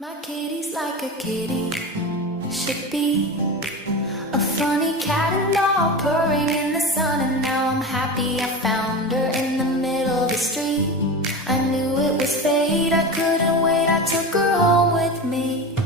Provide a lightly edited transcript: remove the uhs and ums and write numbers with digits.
My kitty's like a kitty, should be a funny cat and dog purring in the sun. And now I'm happy I found her in the middle of the street. I knew it was fate, I couldn't wait, I took her home with me.